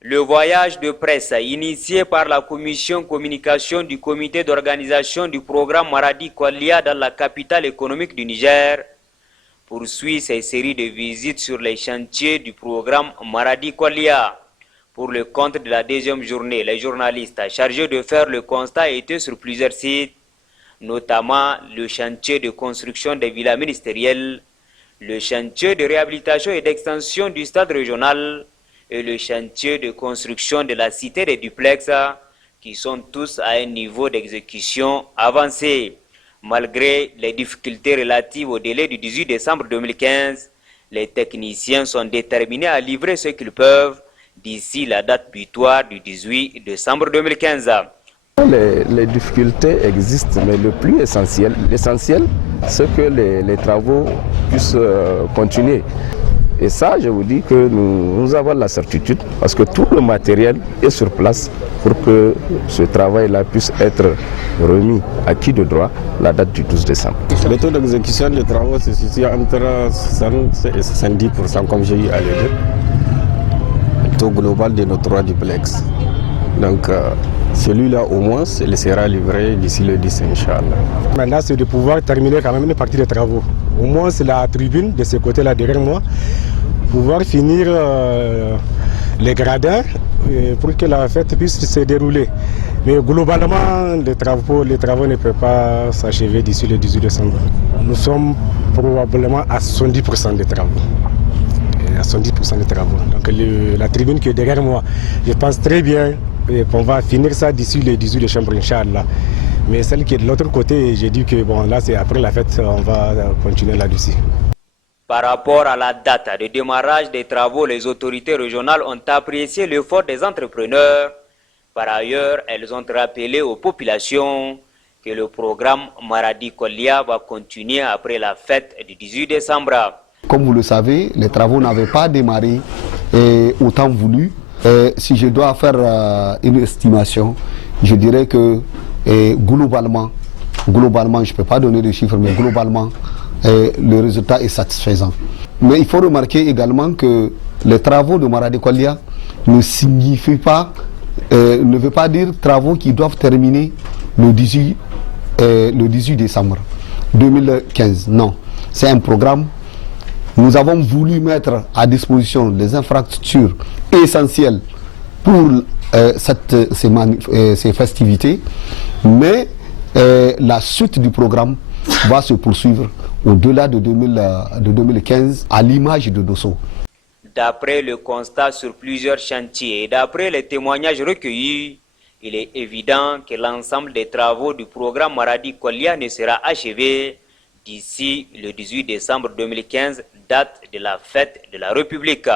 Le voyage de presse initié par la commission communication du comité d'organisation du programme Maradi Kwalia dans la capitale économique du Niger poursuit ses séries de visites sur les chantiers du programme Maradi Kwalia. Pour le compte de la deuxième journée, les journalistes chargés de faire le constat étaient sur plusieurs sites, notamment le chantier de construction des villas ministérielles, le chantier de réhabilitation et d'extension du stade régional et le chantier de construction de la cité des duplex, qui sont tous à un niveau d'exécution avancé. Malgré les difficultés relatives au délai du 18 décembre 2015, les techniciens sont déterminés à livrer ce qu'ils peuvent d'ici la date butoir du 18 décembre 2015. Les difficultés existent, mais le plus essentiel, c'est que les travaux puissent continuer. Et ça, je vous dis que nous avons la certitude, parce que tout le matériel est sur place pour que ce travail-là puisse être remis à qui de droit la date du 12 décembre. Le taux d'exécution des travaux se situe entre 60 et 70%, comme j'ai eu à le dire. Le taux global de nos 3 duplex. Donc, celui-là, au moins, il sera livré d'ici le 10, Inch'Allah. Maintenant, c'est de pouvoir terminer quand même une partie des travaux. Au moins, c'est la tribune de ce côté-là derrière moi. Pouvoir finir les gradins pour que la fête puisse se dérouler. Mais globalement, les travaux ne peuvent pas s'achever d'ici le 18 décembre. Nous sommes probablement à 70% des travaux. À 70% des travaux. Donc la tribune qui est derrière moi, je pense très bien qu'on va finir ça d'ici le 18 décembre, Inch'Allah. Mais celle qui est de l'autre côté, j'ai dit que bon, là c'est après la fête, on va continuer là-dessus. Par rapport à la date de démarrage des travaux, les autorités régionales ont apprécié l'effort des entrepreneurs. Par ailleurs, elles ont rappelé aux populations que le programme Maradi Kwalia va continuer après la fête du 18 décembre. Comme vous le savez, les travaux n'avaient pas démarré au temps voulu. Si je dois faire une estimation, je dirais que globalement, je ne peux pas donner de chiffres, mais globalement, le résultat est satisfaisant. Mais il faut remarquer également que les travaux de Maradi Kwalia ne signifient pas, ne veut pas dire travaux qui doivent terminer le 18 décembre 2015. Non, c'est un programme. Nous avons voulu mettre à disposition des infrastructures essentielles pour ces festivités, mais la suite du programme va se poursuivre au-delà de 2015 à l'image de Dosso. D'après le constat sur plusieurs chantiers et d'après les témoignages recueillis, il est évident que l'ensemble des travaux du programme Maradi Kwalia ne sera achevé d'ici le 18 décembre 2015, date de la fête de la République.